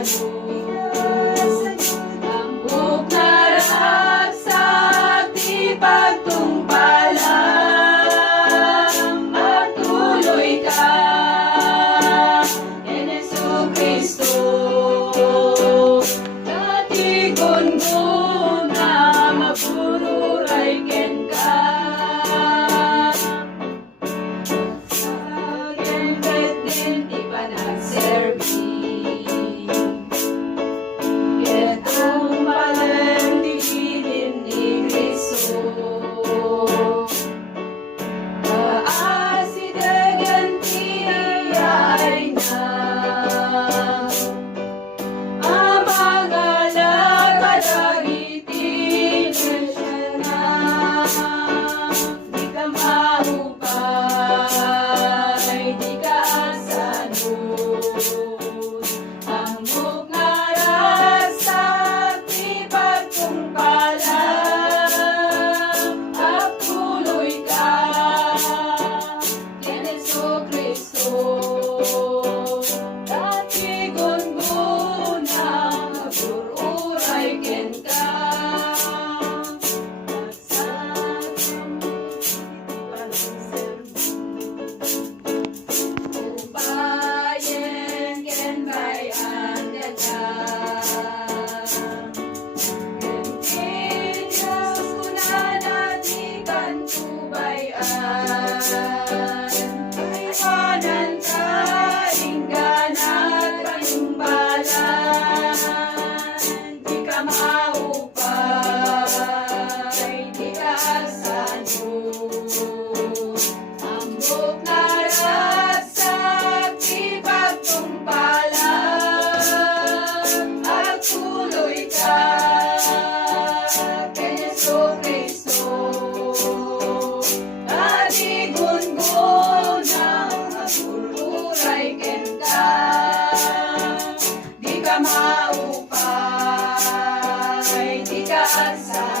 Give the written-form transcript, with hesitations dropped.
Ambok na ragsak, di pagtungpalang, magtuloy ka, en Jesucristo. Dati gungun na mapururay ken ka, din di pa nagserbi. Ket ang palandigin ni Kristo, kaasi daganti ay na. Ang mga laglagipen siya na, di ka maupay, di ka ambok na ragsak, di pagtungpalang, agtuloy ka, en Jesucristo. Dati gungun na mapururay ken ka, upayen ken kay adda. Diyos kunanatikan tubayan, kaywanan kaingganat kayumbalan, di ka maupay, di ka asanod. Ambok na ragsak, di pagtungpalang, agtuloy ka, ken Jesucristo. Dati gungun na mapururay ken ka, di ka maupay, di ka asanod.